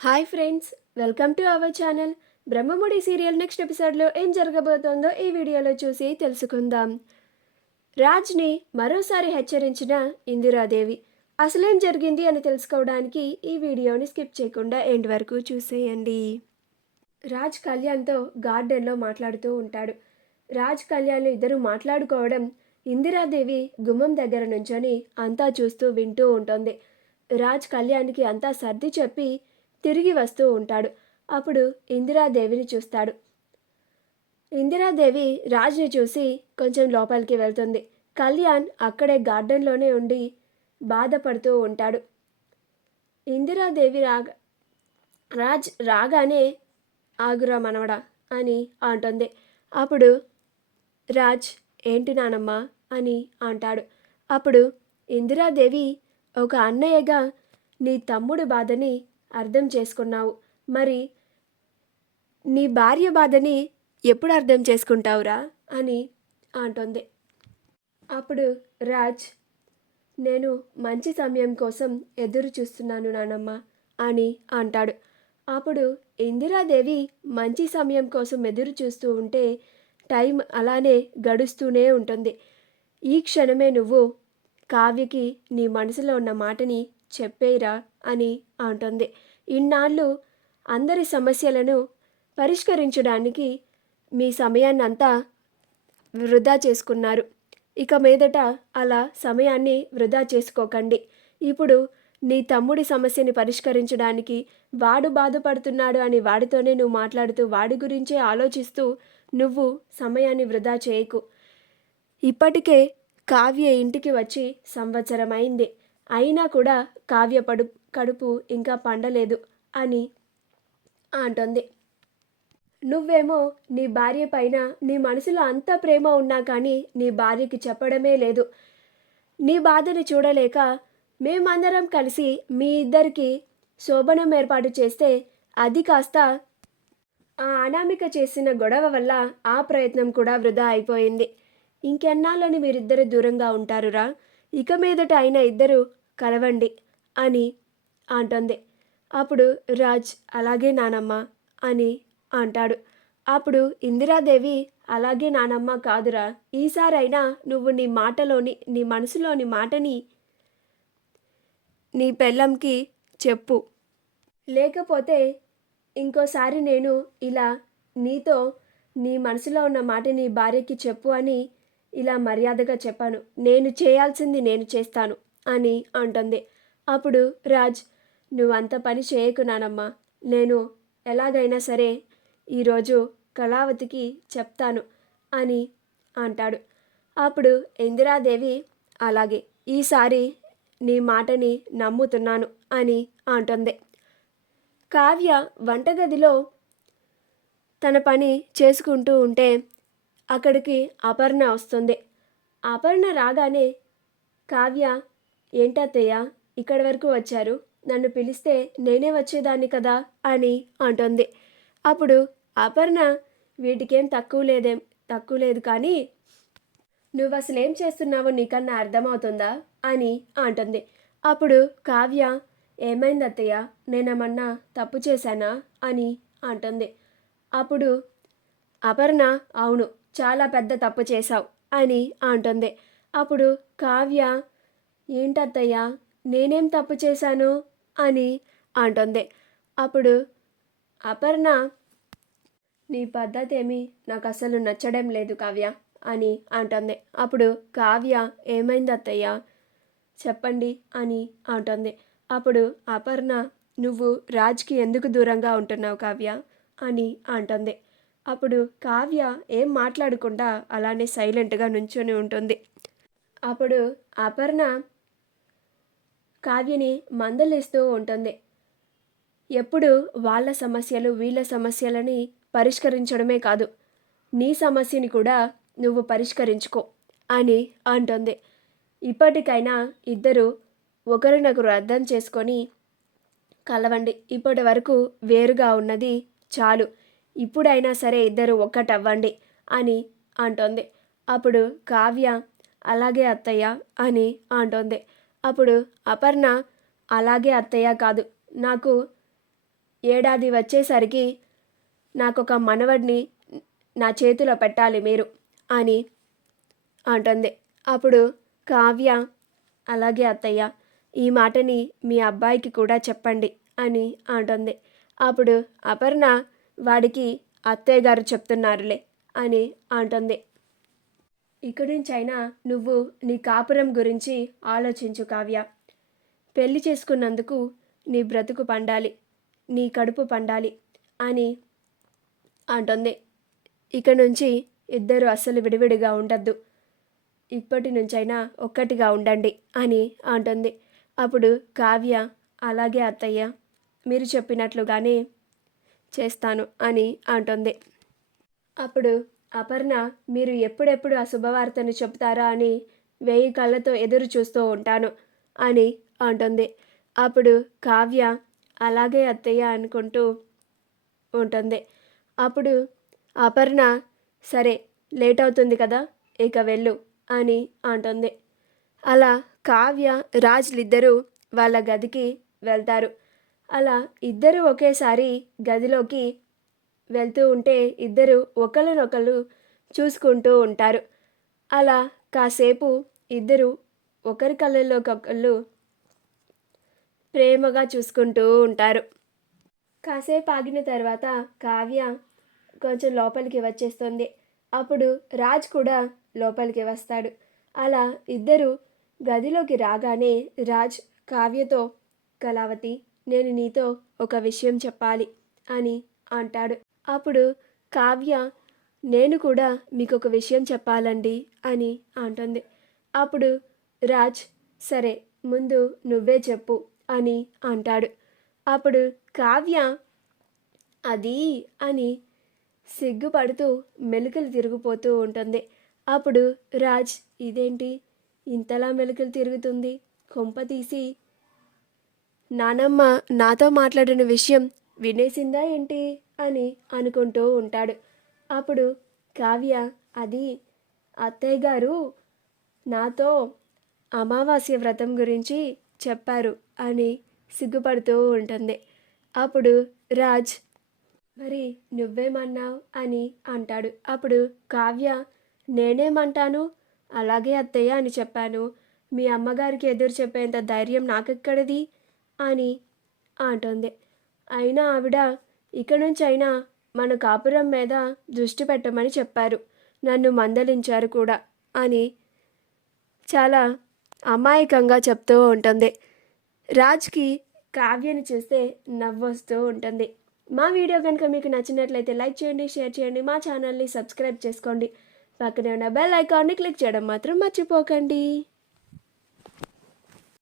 Hi friends, welcome to our channel. Brahmamudi serial next ఎపిసోడ్లో ఏం జరగబోతోందో ఈ వీడియోలో చూసి తెలుసుకుందాం. రాజ్ని మరోసారి హెచ్చరించిన ఇందిరాదేవి. అసలేం జరిగింది అని తెలుసుకోవడానికి ఈ వీడియోని స్కిప్ చేయకుండా ఎండ్ వరకు చూసేయండి. రాజ్ కళ్యాణ్తో గార్డెన్లో మాట్లాడుతూ ఉంటాడు. రాజ్ కళ్యాణ్ ఇద్దరు మాట్లాడుకోవడం ఇందిరాదేవి గుమ్మం దగ్గర నుంచొని అంతా చూస్తూ వింటూ ఉంటుంది. రాజ్ కళ్యాణ్కి అంతా సర్ది చెప్పి తిరిగి వస్తూ ఉంటాడు. అప్పుడు ఇందిరాదేవిని చూస్తాడు. ఇందిరాదేవి రాజ్ని చూసి కొంచెం లోపలికి వెళ్తుంది. కళ్యాణ్ అక్కడే గార్డెన్లోనే ఉండి బాధపడుతూ ఉంటాడు. ఇందిరాదేవి రాజ్ రాగానే ఆగురా మనవడా అని అంటుంది. అప్పుడు రాజ్ ఏంటి నానమ్మా అని అంటాడు. అప్పుడు ఇందిరాదేవి ఒక అన్నయ్యగా నీ తమ్ముడి బాధని అర్థం చేసుకున్నావు, మరి నీ భార్య బాధని ఎప్పుడు అర్థం చేసుకుంటావురా అని అంటుంది. అప్పుడు రాజ్ నేను మంచి సమయం కోసం ఎదురు చూస్తున్నాను నానమ్మ అని అంటాడు. అప్పుడు ఇందిరాదేవి మంచి సమయం కోసం ఎదురు చూస్తూ ఉంటే టైం అలానే గడుస్తూనే ఉంటుంది. ఈ క్షణమే నువ్వు కావ్యకి నీ మనసులో ఉన్న మాటని చెప్పేరా అని అంటుంది. ఇన్నాళ్ళు అందరి సమస్యలను పరిష్కరించడానికి మీ సమయాన్నంతా వృధా చేసుకున్నారు. ఇక మీదట అలా సమయాన్ని వృధా చేసుకోకండి. ఇప్పుడు నీ తమ్ముడి సమస్యని పరిష్కరించడానికి వాడు బాధపడుతున్నాడు అని వాడితోనే నువ్వు మాట్లాడుతూ వాడి గురించే ఆలోచిస్తూ నువ్వు సమయాన్ని వృధా చేయకు. ఇప్పటికే కావ్య ఇంటికి వచ్చి సంవత్సరం అయింది, అయినా కూడా కావ్య కడుపు ఇంకా పండలేదు అని అంటుంది. నువ్వేమో నీ భార్య పైన నీ మనసులో అంత ప్రేమ ఉన్నా కానీ నీ భార్యకి చెప్పడమే లేదు. నీ బాధని చూడలేక మేమందరం కలిసి మీ ఇద్దరికి శోభనం ఏర్పాటు చేస్తే అది కాస్త ఆ అనామిక చేసిన గొడవ వల్ల ఆ ప్రయత్నం కూడా వృధా అయిపోయింది. ఇంకెన్నాళ్ళని మీరిద్దరు దూరంగా ఉంటారురా? ఇక మీదట అయినా ఇద్దరు కలవండి అని అంటుంది. అప్పుడు రాజ్ అలాగే నానమ్మ అని అంటాడు. అప్పుడు ఇందిరాదేవి అలాగే నానమ్మ కాదురా, ఈసారైనా నువ్వు నీ మనసులోని మాటని నీ పెళ్ళంకి చెప్పు, లేకపోతే ఇంకోసారి నేను ఇలా నీతో నీ మనసులో ఉన్న మాట నీ భార్యకి చెప్పు అని ఇలా మర్యాదగా చెప్పాను. నేను చేయాల్సింది నేను చేస్తాను అని అంటుంది. అప్పుడు రాజ్ నువ్వంత పని చేయకు నానమ్మా, నేను ఎలాగైనా సరే ఈరోజు కళావతికి చెప్తాను అని అంటాడు. అప్పుడు ఇందిరాదేవి అలాగే ఈసారి నీ మాటని నమ్ముతున్నాను అని అంటుంది. కావ్య వంటగదిలో తన పని చేసుకుంటూ ఉంటే అక్కడికి అపర్ణ వస్తుంది. అపర్ణ రాగానే కావ్య ఏంటత్తయ్య ఇక్కడి వరకు వచ్చారు, నన్ను పిలిస్తే నేనే వచ్చేదాన్ని కదా అని అంటుంది. అప్పుడు అపర్ణ వీటికేం తక్కువ లేదు కానీ నువ్వు అసలు ఏం చేస్తున్నావో నీకన్నా అర్థమవుతుందా అని అంటుంది. అప్పుడు కావ్య ఏమైంది అత్తయ్య, నేనేమన్నా తప్పు చేశానా అని అంటుంది. అప్పుడు అపర్ణ అవును, చాలా పెద్ద తప్పు చేశావు అని అంటుంది. అప్పుడు కావ్య ఏంటత్తయ్య నేనేం తప్పు చేశాను అని అంటుంది. అప్పుడు అపర్ణ నీ పద్ధతి ఏమీ నాకు అసలు నచ్చడం లేదు కావ్య అని అంటుంది. అప్పుడు కావ్య ఏమైంది అత్తయ్య చెప్పండి అని అంటుంది. అప్పుడు అపర్ణ నువ్వు రాజ్కి ఎందుకు దూరంగా ఉంటున్నావు కావ్య అని అంటుంది. అప్పుడు కావ్య ఏం మాట్లాడకుండా అలానే సైలెంట్గా నుంచొని ఉంటుంది. అప్పుడు అపర్ణ కావ్యని మందలిస్తూ ఉంటుంది. ఎప్పుడు వాళ్ళ సమస్యలు వీళ్ళ సమస్యలని పరిష్కరించడమే కాదు, నీ సమస్యని కూడా నువ్వు పరిష్కరించుకో అని అంటుంది. ఇప్పటికైనా ఇద్దరు ఒకరినొకరు అర్థం చేసుకొని కలవండి, ఇప్పటి వరకు వేరుగా ఉన్నది చాలు, ఇప్పుడైనా సరే ఇద్దరు ఒక్కటవ్వండి అని అంటోంది. అప్పుడు కావ్య అలాగే అత్తయ్య అని అంటోంది. అప్పుడు అపర్ణ అలాగే అత్తయ్య కాదు, నాకు ఏడాది వచ్చేసరికి నాకొక మనవడిని నా చేతిలో పెట్టాలి మీరు అని అంటుంది. అప్పుడు కావ్య, అలాగే అత్తయ్య, ఈ మాటని మీ అబ్బాయికి కూడా చెప్పండి అని అంటుంది. అప్పుడు అపర్ణ, వాడికి అత్తయ్య గారు చెప్తున్నారులే అని అంటుంది. ఇక్కడి నుంచైనా నువ్వు నీ కాపురం గురించి ఆలోచించు కావ్య. పెళ్లి చేసుకున్నందుకు నీ బ్రతుకు పండాలి, నీ కడుపు పండాలి అని అంటుంది. ఇక నుంచి ఇద్దరు అస్సలు విడివిడిగా ఉండద్దు, ఇప్పటి నుంచైనా ఒక్కటిగా ఉండండి అని అంటుంది. అప్పుడు కావ్య, అలాగే అత్తయ్య, మీరు చెప్పినట్లుగానే చేస్తాను అని అంటుంది. అప్పుడు అపర్ణ, మీరు ఎప్పుడెప్పుడు ఆ శుభవార్తను చెప్తారా అని 1000 కళ్ళతో ఎదురు చూస్తూ ఉంటాను అని అంటుంది. అప్పుడు కావ్య, అలాగే అత్తయ్య అనుకుంటూ ఉంటుంది. అప్పుడు అపర్ణ, సరే లేట్ అవుతుంది కదా, ఇక వెళ్ళు అని అంటుంది. అలా కావ్య, రాజ్లిద్దరూ వాళ్ళ గదికి వెళ్తారు. అలా ఇద్దరు ఒకేసారి గదిలోకి వెళ్తూ ఉంటే ఇద్దరు ఒకళ్ళనొకళ్ళు చూసుకుంటూ ఉంటారు. అలా కాసేపు ఇద్దరు ఒకరి కళ్ళల్లోకొకళ్ళు ప్రేమగా చూసుకుంటూ ఉంటారు. కాసేపు ఆగిన తర్వాత కావ్య కొంచెం లోపలికి వచ్చేస్తుంది. అప్పుడు రాజ్ కూడా లోపలికి వస్తాడు. అలా ఇద్దరు గదిలోకి రాగానే రాజ్ కావ్యతో, కళావతి, నేను నీతో ఒక విషయం చెప్పాలి అని అంటాడు. అప్పుడు కావ్య, నేను కూడా మీకు ఒక విషయం చెప్పాలండి అని అంటుంది. అప్పుడు రాజ్, సరే ముందు నువ్వే చెప్పు అని అంటాడు. అప్పుడు కావ్య అది అని సిగ్గుపడుతూ మెలికలు తిరిగిపోతూ ఉంటుంది. అప్పుడు రాజ్, ఇదేంటి ఇంతలా మెలికలు తిరుగుతుంది, కొంప తీసి నానమ్మ నాతో మాట్లాడిన విషయం వినేసిందా ఏంటి అని అనుకుంటూ ఉంటాడు. అప్పుడు కావ్య, అది అత్తయ్య గారు నాతో అమావాస్య వ్రతం గురించి చెప్పారు అని సిగ్గుపడుతూ ఉంటుంది. అప్పుడు రాజ్, మరి నువ్వేమన్నావు అని అంటాడు. అప్పుడు కావ్య, నేనేమంటాను, అలాగే అత్తయ్య అని చెప్పాను, మీ అమ్మగారికి ఎదురు చెప్పేంత ధైర్యం నాకెక్కడిది అని అంటుంది. అయినా ఆవిడ ఇక నుంచైనా మన కాపురం మీద దృష్టి పెట్టమని చెప్పారు, నన్ను మందలించారు కూడా అని చాలా అమాయకంగా చెప్తూ ఉంటుంది. రాజ్కి కావ్యని చూస్తే నవ్వొస్తూ ఉంటుంది. మా వీడియో కనుక మీకు నచ్చినట్లయితే లైక్ చేయండి, షేర్ చేయండి, మా ఛానల్ని సబ్స్క్రైబ్ చేసుకోండి, పక్కనే ఉన్న బెల్ ఐకాన్ని క్లిక్ చేయడం మాత్రం మర్చిపోకండి.